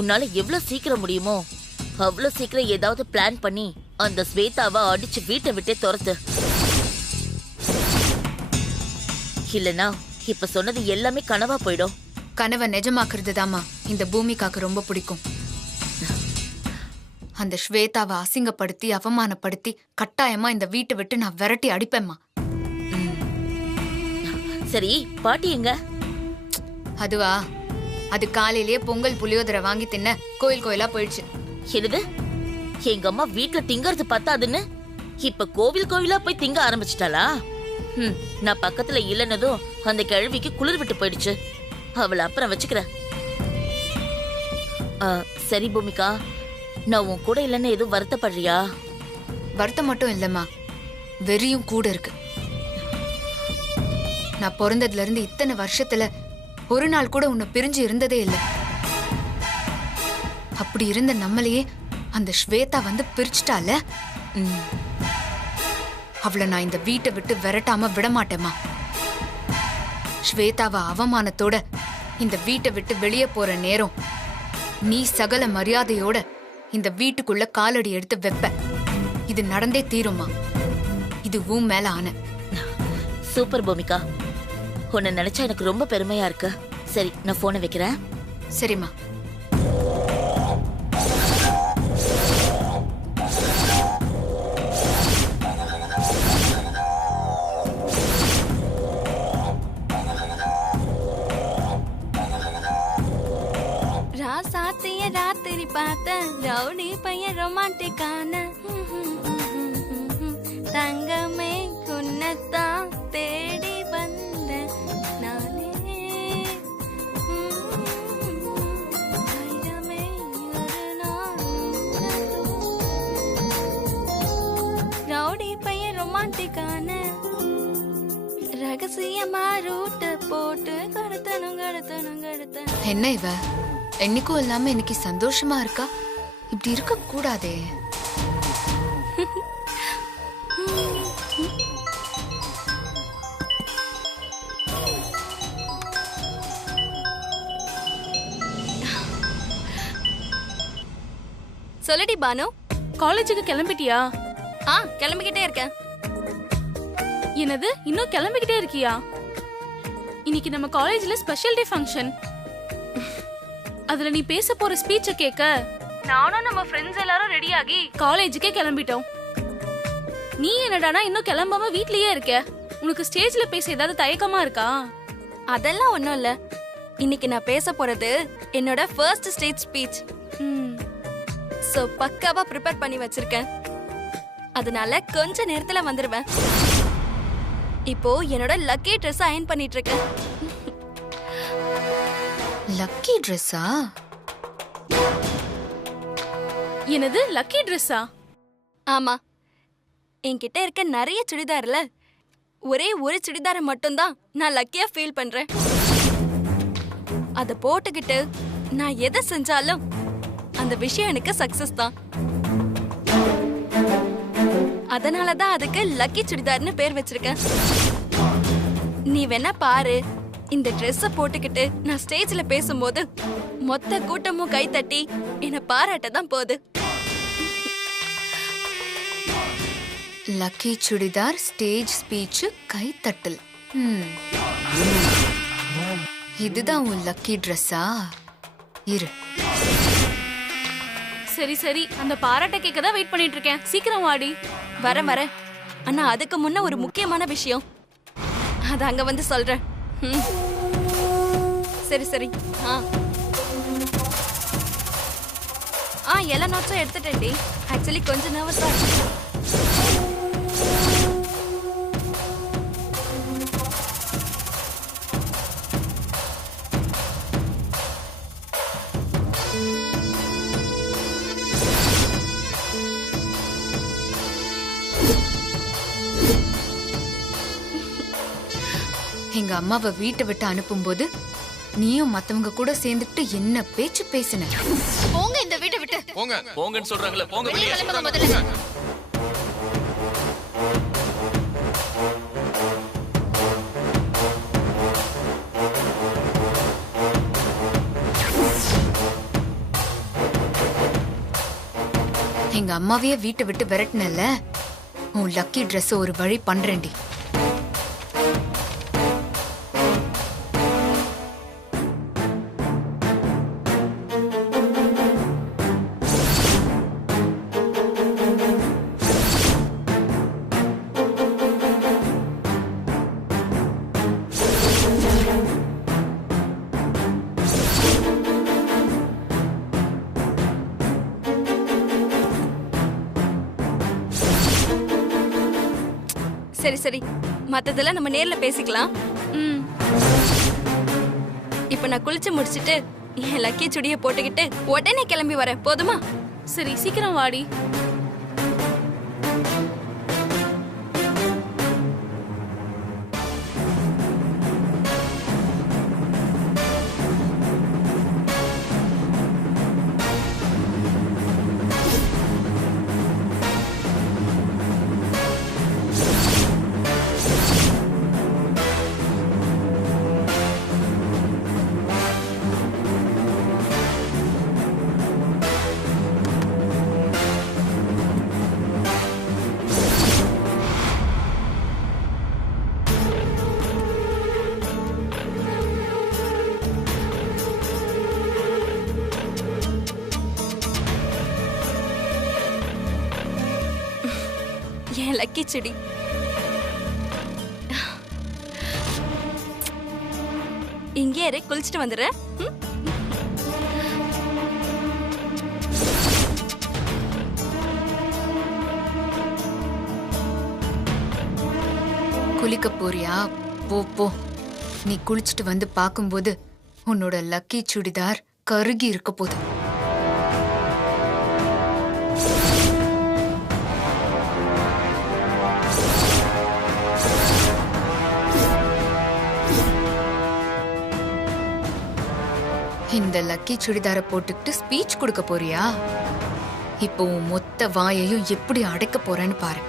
உன்னால எவ்வளவு சீக்கிரம் முடியுமோ அவ்வளவு சீக்கிரம் ஏதாவது பிளான் பண்ணி அந்த ஸ்வேதாவை அடிச்சு வீட்டை விட்டே துரத்து. இல்லனா இப்ப சொன்னது எல்லாமே கனவா போயிடும். கனவை நிஜமாக்குறது தாமா இந்த பூமிகாக்கு ரொம்ப பிடிக்கும். அந்த ஸ்வேதாவை அசிங்கப்படுத்தி அவமானப்படுத்தி கட்டாயமா இந்த வீட்டை விட்டு நான் விரட்டி அடிப்பேம்மா. சரி, பாட்டி எங்க? அதுவா, அது காலையிலேயே பொங்கல் புளியோதரை வாங்கி தின்ன கோயில் கோயிலா போயிடுச்சு. என்னது, எங்க அம்மா வீட்டுல திங்கறது பத்தாதுன்னு இப்ப கோவில் கோவிலா போய் திங்க ஆரம்பிச்சிட்டாளா? நான் பக்கத்துல இல்லைன்னதும் அந்த கிழவிக்கு குளிர் விட்டு போயிடுச்சு. அவளை அப்புறம் வச்சுக்கிறேன். சரி பூமிகா, நான் உன் கூட இல்லைன்னு எதுவும் வருத்தப்படுறியா? வருத்தம் மட்டும் இல்லம்மா, வெறியும் கூட இருக்கு. நான் பிறந்ததுல இருந்து இத்தனை வருஷத்துல ஒரு நாள் கூட உன்னை பிரிஞ்சு இருந்ததே இல்லை. அப்படி இருந்த நம்மளையே அந்த ஸ்வேதா வந்து பிரிச்சுட்டால. அவளை நான் இந்த வீட்டை விட்டு விரட்டாம விட மாட்டேமா. ஸ்வேதாவை அவமானத்தோட இந்த வீட்டை விட்டு வெளியே போற நேரம் நீ சகல மரியாதையோட இந்த வீட்டுக்குள்ள காலடி எடுத்து வைப்ப. இது நடந்தே தீருமா. இது உன் மேல ஆன. சூப்பர் பூமிகா, உன்னை நினைச்சா எனக்கு ரொம்ப பெருமையா இருக்கு. சரி, நான் போனை வைக்கிறேன். சரிம்மா. ராசாத்திய ராத்திரி பார்த்த ரவுடி பையன் ரொமான்டிக்கான தங்கமே குன்னத்தான் தேடி வந்த நானே. ரவுடி பையன் ரொமான்டிக்கான ரகசியமா ரூட்ட போட்டு கடத்தணும் கடத்தணும் கடத்தணும். என்ன இவ என்னைக்கும் இல்லாம இன்னைக்கு சந்தோஷமா இருக்கா? இப்படி இருக்க கூடாதே. சொல்லடி பானு, காலேஜுக்கு கிளம்பிட்டியா? கிளம்பிக்கிட்டே இருக்கேன். என்னது, இன்னும் கிளம்பிக்கிட்டே இருக்கியா? இன்னைக்கு நம்ம காலேஜ்ல ஸ்பெஷல் டே ஃபங்க்ஷன். அதுல நீ பேச போற ஸ்பீச்ச கேட்க நானும் நம்ம ஃப்ரெண்ட்ஸ் எல்லாரும் ரெடி ஆகி காலேஜுக்கே கிளம்பிட்டோம். நீ என்னடானா இன்னும் கிளம்பாம வீட்லயே இருக்க. உனக்கு ஸ்டேஜ்ல பேச ஏதாவது தயக்கமா இருக்கா? அதெல்லாம் ஒண்ணும் இல்ல. இன்னைக்கு நான் பேச போறது என்னோட ஃபர்ஸ்ட் ஸ்டேஜ் ஸ்பீச். சோ பக்காவா ப்ரிப்பேர் பண்ணி வச்சிருக்கேன். அதனால கொஞ்ச நேரத்துல வந்துருவேன். இப்போ என்னோட லக்கி ட்ரெஸ் அயர்ன் பண்ணிட்டு இருக்கேன். லக்கி ட்ரெஸ்ஸா? என்னது, லக்கி ட்ரெஸ்ஸா? ஆமா, என்கிட்ட இருக்க நிறைய சுடிதார்ல ஒரே ஒரு சுடிதாரை மட்டும்தான் நான் லக்கியா ஃபீல் பண்றேன். அத போட்டுக்கிட்டு நான் எதை செஞ்சாலும் அந்த விஷயம் எனக்கு சக்சஸ் தான். அதனாலதான் அதுக்கு லக்கி சுடிதார்னு பேர் வச்சிருக்கேன். நீ வேணா பாரு, இந்த ட்ரெஸ்ஸ போட்டுக்கிட்டு நான் ஸ்டேஜ்ல பேசும்போது மொத்த கூட்டமும் கை தட்டி என்ன பாராட்ட தான் போகுது. லக்கி சுடிதார், ஸ்டேஜ் ஸ்பீச், கை தட்டல். இதுதான் உன் லக்கி ட்ரெஸ்ஸா? இரு. சரி சரி, அந்த பாராட்ட கேட்க தான் வெயிட் பண்ணிட்டு இருக்கேன். சீக்கிரம் வாடி. வர ஆனா அதுக்கு முன்ன ஒரு முக்கியமான விஷயம், அது அங்க வந்து சொல்றேன். சரி எல்லா நோட்ஸும் எடுத்துட்டேன்டி. ஆக்சுவலி கொஞ்சம் நர்வஸா இருக்கு. எங்க அம்மாவை வீட்டை விட்டு அனுப்பும்போது நீயும் மத்தவங்க கூட சேர்ந்துட்டு என்ன பேச்சு பேசின? போங்க இந்த வீட்டை விட்டு. போங்க போங்கன்னு சொல்றாங்கல, போங்க வெளிய கிளம்புங்க முதல்ல. எங்க அம்மாவையே வீட்டை விட்டு விரட்டினல, உன் லக்கி ட்ரெஸ் ஒரு வழி பண்றேன்டி. சரி சரி, மத்ததெல்லாம் நம்ம நேர்ல பேசிக்கலாம். ம். இப்ப நான் குளிச்சு முடிச்சிட்டு என் லக்கி சுடிய போட்டுக்கிட்டு உடனே கிளம்பி வரேன், போதுமா? சரி, சீக்கிரம் வாடி. என் லக்கி சுடி. இங்கே இரு, குளிச்சுட்டு வந்துடுறேன். ம்? குளிக்க போறியா? போ போ. நீ குளிச்சுட்டு வந்து பாக்கும்போது உன்னோட லக்கி சுடிதார் கருகி இருக்க போகுது. இந்த லக்கி சுடிதாரை போட்டுக்கிட்டு ஸ்பீச் கொடுக்க போறியா? இப்போ உன் மொத்த வாயையும் எப்படி அடைக்க போறேன்னு பாரு.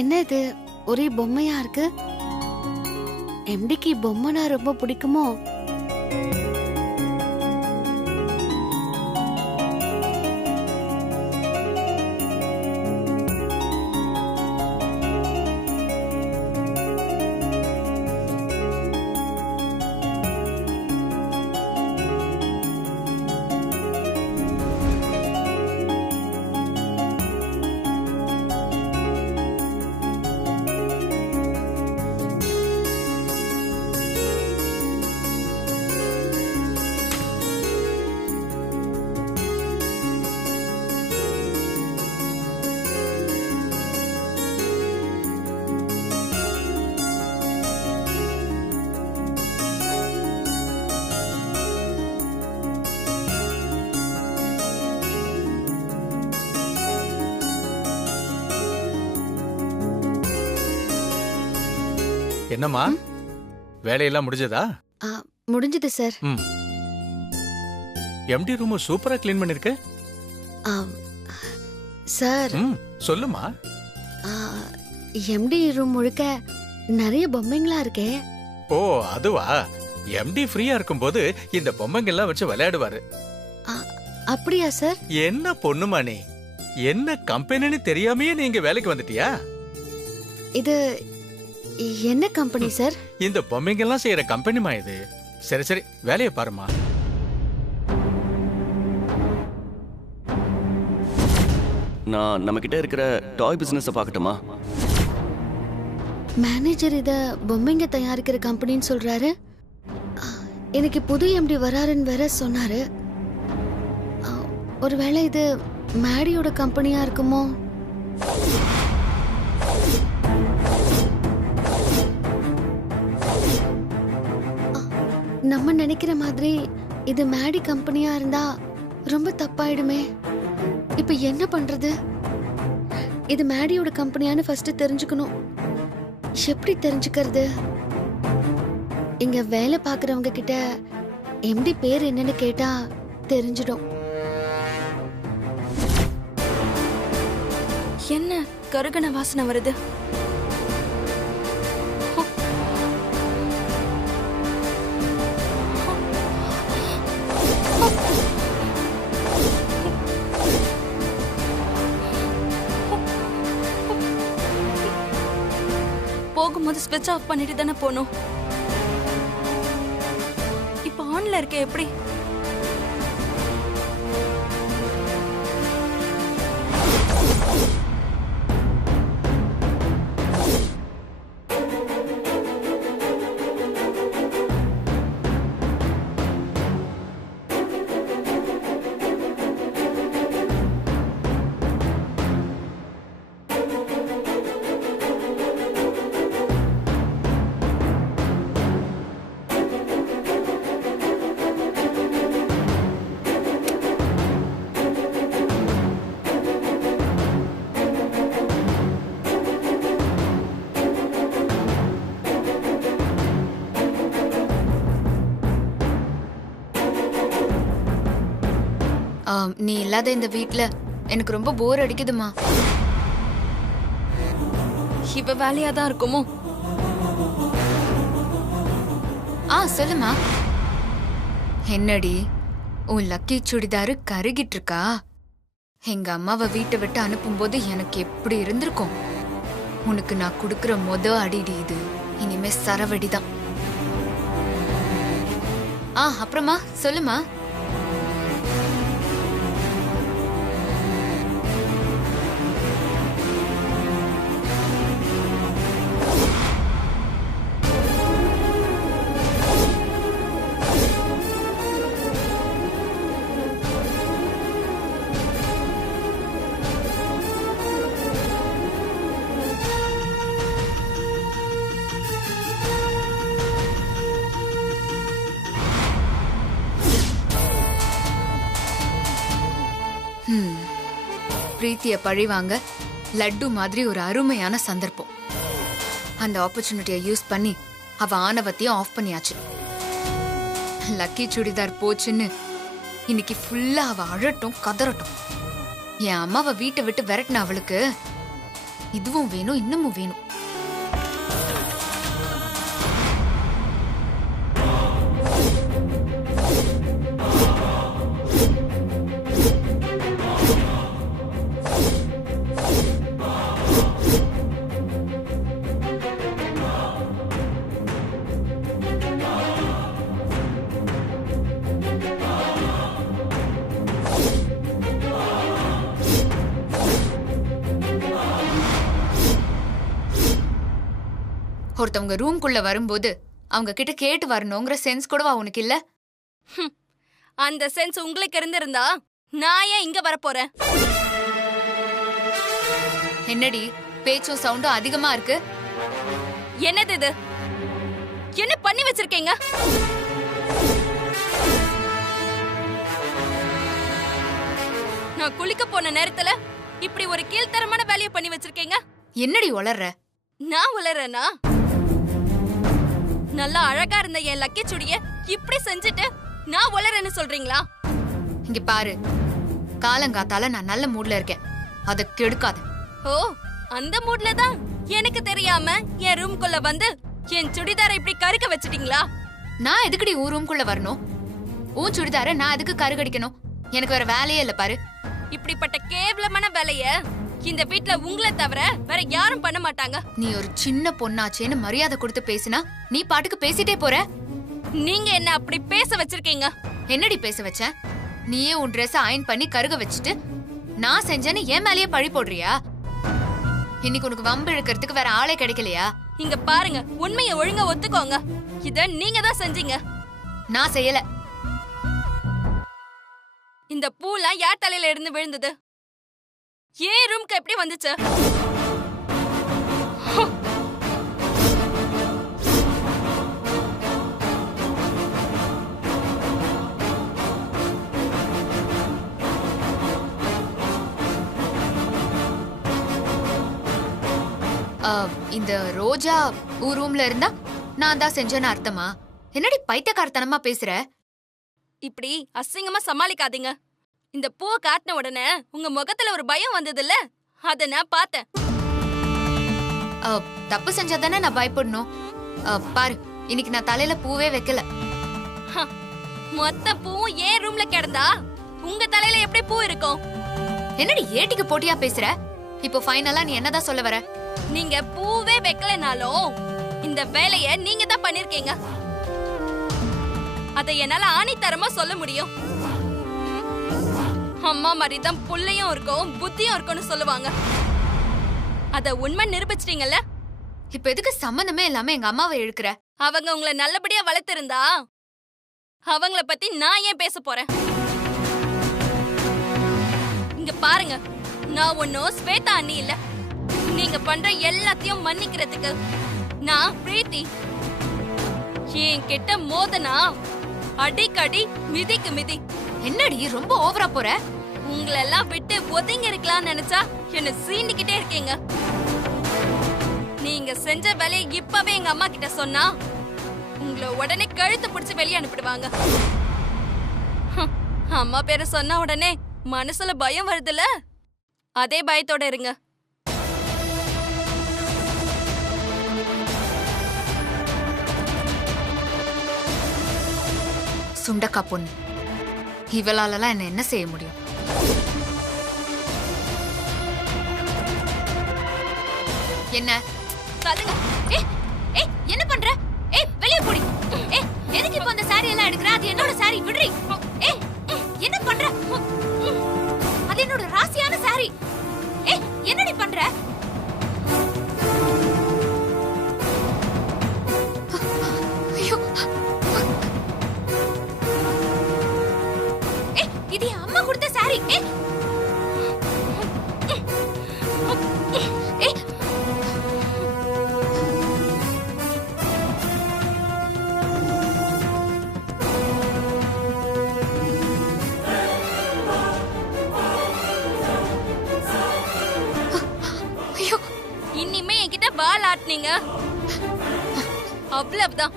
என்ன இது ஒரே பொம்மையா இருக்கு? எம்டிக்கு பொம்மைனா ரொம்ப பிடிக்குமோ? என்னம்மா, வேலையெல்லாம் முடிஞ்சதா? முடிஞ்சது சார். எம்டி ரூம் சூப்பரா க்ளீன் பண்ணிருக்க. சார் ம் சொல்லுமா. எம்டி ரூம் முழுக்க நிறைய பொம்மைங்களா இருக்கே. ஓ அதுவா, எம்டி ஃப்ரீயா இருக்கும்போது இந்த பொம்மைங்கெல்லாம் வச்சு விளையாடுவாரு. அப்படியா சார்? என்ன பொண்ணுமா நீ, என்ன கம்பெனின்னு தெரியாமையே நீங்க வேலைக்கு வந்துட்டியா? இது என்ன கம்பெனி சார்? இந்த பொம்மைங்கெல்லாம் செய்யற கம்பெனிமா இது. சரி சரி வேலையை பாருமா. நான் நம்ம கிட்ட இருக்கிற டாய் பிசினஸ் பார்க்கட்டுமா? மேனேஜர் இத பொம்மைங்க தயாரிக்கிற கம்பெனின்னு சொல்றாரு. எனக்கு புது எம்டி வராருன்னு வேற சொன்னாரு. ஒருவேளை இது மேடியோட கம்பெனியா இருக்குமோ? நம்ம நினைக்கிற மாதிரி இது மேடி கம்பெனியா இருந்தா ரொம்ப தப்பாயிடுமே. இப்ப என்ன பண்றது? இது மேடியோட கம்பெனியான்னு ஃபர்ஸ்ட் தெரிஞ்சுக்கணும். எப்படி தெரிஞ்சுக்கிறது? இங்க வேலை பாக்குறவங்க கிட்ட எம்டி பேர் என்னன்னு கேட்டா தெரிஞ்சிடும். என்ன கருகன வாசனை வருது? போகும்போது ஸ்விட்ச் ஆஃப் பண்ணிட்டு தானே போனோம். இப்ப ஆன்ல இருக்க எப்படி? நீ இல்லாத இந்த வீட்ல எனக்கு ரொம்ப போர் அடிக்குதுமா. இவ வேலையா தான் இருக்குமோ? சொல்லுமா. என்னடி உன் லக்கி சுடிதாரு கருகிட்டு இருக்கா? எங்க அம்மாவை வீட்டை விட்டு அனுப்பும்போது எனக்கு எப்படி இருந்திருக்கும்? உனக்கு நான் கொடுக்கிற அடிடி இது. இனிமே சரவடிதான். அப்புறமா சொல்லுமா. பிரீத்திய பழி வாங்க லட்டு மாதிரி ஒரு அருமையான சந்தர்ப்பம். அந்த ஆப்பர்ச்சுனிட்டியை யூஸ் பண்ணி அவ ஆணவத்தையும் ஆஃப் பண்ணியாச்சு. லக்கி சுடிதார் போச்சுன்னு இன்னைக்கு ஃபுல்லா அவ அழட்டும் கதறட்டும். என் அம்மாவை வீட்டை விட்டு விரட்டின அவளுக்கு இதுவும் வேணும் இன்னமும் வேணும். ஒருத்தவங்க ரூம்குள்ள வரும்போது அவங்க கிட்ட கேட்டு வரணுங்கிற சென்ஸ் கூடவா உனக்கு இல்ல? அந்த சென்ஸ் உங்களுக்கு இருந்திருந்தா நான் ஏன் இங்க வரப்போறேன்? என்னடி பேச்சும் சவுண்டும் அதிகமா இருக்கு? என்னது இது? என்ன பண்ணி வச்சிருக்கீங்க? நான் குளிக்க போன நேரத்துல இப்படி ஒரு கீழ்த்தரமான வேலையை பண்ணி வச்சிருக்கீங்க. என்னடி உளர்ற? நான் உளறேனா? நல்லா அழகா இருந்த என் லக்கி சுடிய இப்படி செஞ்சுட்டு நான் உளறேன்னு சொல்றீங்களா? இங்க பாரு, காலங்காத்தால நான் நல்ல மூட்ல இருக்கேன். அத கெடுக்காத. ஓ அந்த மூட்ல தான் எனக்கு தெரியாம என் ரூம்குள்ள வந்து என் சுடிதாரை இப்படி கருக்க வச்சிட்டீங்களா? நான் எதுக்குடி உன் ரூம்குள்ள வரணும்? உன் சுடிதார நான் எதுக்கு கருகடிக்கணும்? எனக்கு வேற வேலையே இல்ல பாரு. இப்படிப்பட்ட கேவலமான வேலைய இந்த வீட்ல உங்களை தவிர வேற யாரும் பண்ண மாட்டாங்க. நீ ஒரு சின்ன பொண்ணாச்சேன்னு மரியாதை கொடுத்து பேசினா நீ பாட்டுக்கு பேசிட்டே போற. நீங்க என்ன அப்படி பேச வச்சிருக்கீங்க? என்னடி பேச வச்ச? நீயே உன் ட்ரெஸ் அயன் பண்ணி கருக வச்சுட்டு நான் செஞ்சேன்னு என் மேலேயே பழி போடுறியா? இன்னைக்கு உனக்கு வம்பு இழுக்கிறதுக்கு வேற ஆளே கிடைக்கலையா? இங்க பாருங்க, உண்மையை ஒழுங்கா ஒத்துக்கோங்க. இத நீங்க தான் செஞ்சீங்க. நான் செய்யல. இந்த பூலாம் யார் தலையில இருந்து விழுந்தது? ஏன் ரூம்க்கு எப்படி வந்துச்சு? இந்த ரோஜா உன் ரூம்ல இருந்தா நான் தான் செஞ்சேன்னு அர்த்தமா? என்னடி பைத்தியக்காரத்தனமா பேசுற? இப்படி அசிங்கமா சமாளிக்காதீங்க. இந்த பூவை காட்டின உடனே உங்க முகத்துல ஒரு பயம் வந்ததுல்ல, அத நான் பார்த்தேன். தப்பு செஞ்சாதானே நான் பயப்படணும்? பாரு, இன்னைக்கு நான் தலையில பூவே வைக்கல. மொத்த பூவும் ஏன் ரூம்ல கிடந்தா உங்க தலையில எப்படி பூ இருக்கும்? என்னடி ஏட்டிக்கு போட்டியா பேசுற? இப்போ ஃபைனலா நீ என்னதான் சொல்ல வர? நீங்க பூவே வைக்கலனாலும் இந்த வேலைய நீங்க தான் பண்ணிருக்கீங்க. அதை என்னால ஆணித்தரமா சொல்ல முடியும். அம்மா மாதிரிதான் புள்ளையும் இருக்கும் புத்தியும் இருக்கும்னு சொல்லுவாங்க. அத உண்மை நிரூபிச்சிட்டீங்கல்ல. இப்ப எதுக்கு சம்பந்தமே இல்லாம எங்க அம்மாவை இழுக்கிற? அவங்க உங்களை நல்லபடியா வளர்த்திருந்தா அவங்கள பத்தி நான் ஏன் பேச போறேன்? இங்க பாருங்க, நான் ஒன்னும் ஸ்வேதா அண்ணி இல்ல. நீங்க பண்ற எல்லாத்தையும் மன்னிக்கிறதுக்கு நான் பிரீத்தி. என் கிட்ட மோதனா அடிக்கடி மிதிக்கு மிதி. என்னடி ரொம்ப ஓவரா போற? உங்களெல்லாம் விட்டு ஒதுங்கி இருக்கலாம்னு நினைச்சா என்ன சீண்டிக்கிட்டே இருக்கீங்க. நீங்க செஞ்ச வேலையை இப்பவே எங்க அம்மா கிட்ட சொன்னா உங்களை உடனே கழுத்து பிடிச்சு வெளியே அனுப்பிடுவாங்க. அம்மா பேரை சொன்ன உடனே மனசுல பயம் வருதுல, அதே பயத்தோட இருங்க. சுண்டக்கா பொண்ணு, இவளாலலாம் என்ன செய்ய முடியும்? என்ன தள்ளுங்க. என்ன பண்ற? வெளியே போடி. எதுக்கு இப்ப அந்த சாரி எல்லாம் எடுக்கற? அது என்னோட சாரி, விடுறி. என்ன பண்ற? அது என்னோட ராசியான சாரி. என்னடி பண்ற? ஐயோ, இது என் அம்மா கொடுத்த சாரி. இனிமே என்கிட்ட பால் ஆட்டினீங்க அவ்வளவுதான்.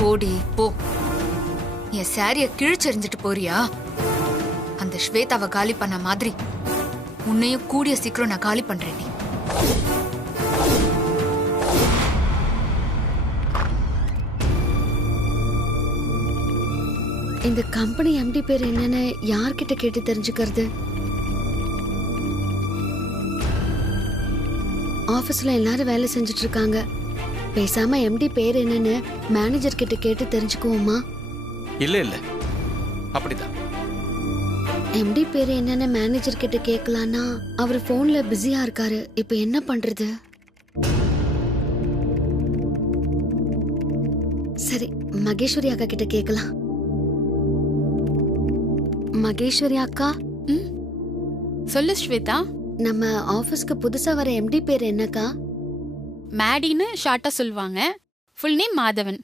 போடி போ. என் சாரிய கிழிச்செறிஞ்சிட்டு போறியா? அந்த ஸ்வேதாவை காலி பண்ண மாதிரி உன்னையும் கூடிய சீக்கிரம் நான் காலி பண்றேன். இந்த கம்பெனி எம்டி பேர் என்னன்னு யார்கிட்ட கேட்டு தெரிஞ்சுக்கிறது? ஆபீஸ்ல எல்லாரும் வேலை செஞ்சுட்டு இருக்காங்க. பேசாம எம்டி பேர் என்னன்னு மேனேஜர் கிட்ட கேட்டு தெரிஞ்சுக்குவோமா? இல்ல இல்ல, அப்படிதான். எம்டி பேர் என்னன்னு மேனேஜர் கிட்ட கேட்கலான்னா அவர் போன்ல பிஸியா இருக்காரு. இப்ப என்ன பண்றது? சரி, மகேஸ்வரி அக்கா கிட்ட கேட்கலாம். மகேஸ்வரி அக்கா, சொல்லு ஸ்வேதா. நம்ம ஆபீஸ்க்கு புதுசா வர எம்டி பேர் என்னக்கா? மேடின்னு ஷார்ட்டா சொல்லுவாங்க. Full name Madhavan.